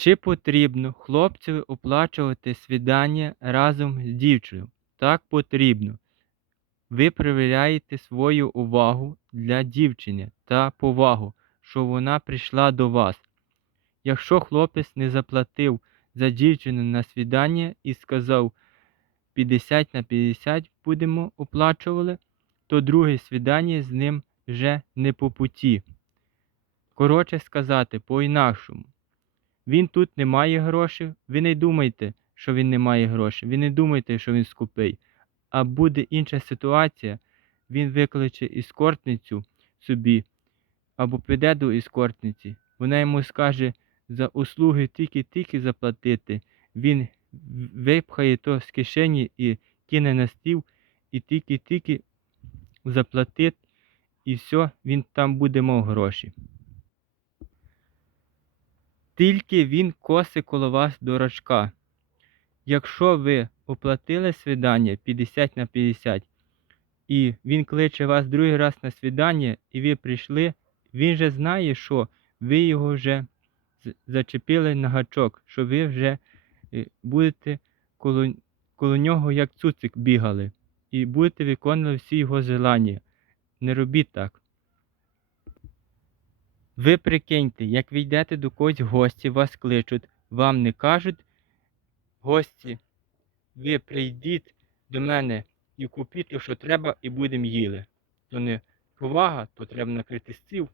Чи потрібно хлопцеві оплачувати свідання разом з дівчиною? Так потрібно. Ви проявляєте свою увагу для дівчини та повагу, що вона прийшла до вас. Якщо хлопець не заплатив за дівчину на свідання і сказав 50 на 50 будемо оплачували, то друге свідання з ним вже не по путі. Коротше сказати, по-інакшому. Він тут не має грошей, ви не думайте, що він не має грошей, ви не думайте, що він скупий. А буде інша ситуація, він викличе іскортницю собі або піде до іскортниці, вона йому скаже за услуги тільки-тільки заплатити, він випхає то з кишені і кине на стіл, і тільки-тільки заплатить, і все, він там буде мав гроші. Тільки він коси коло вас дурачка. Якщо ви оплатили свідання 50 на 50, і він кличе вас другий раз на свідання, і ви прийшли, він же знає, що ви його вже зачепили на гачок, що ви вже е, будете коло, коло нього як цуцик бігали, і будете виконувати всі його желання. Не робіть так. Ви прикиньте, як ви йдете до когось гості, вас кличуть, вам не кажуть, гості, ви прийдіть до мене і купіть, що треба, і будемо їли. То не повага, то треба накрити стіл.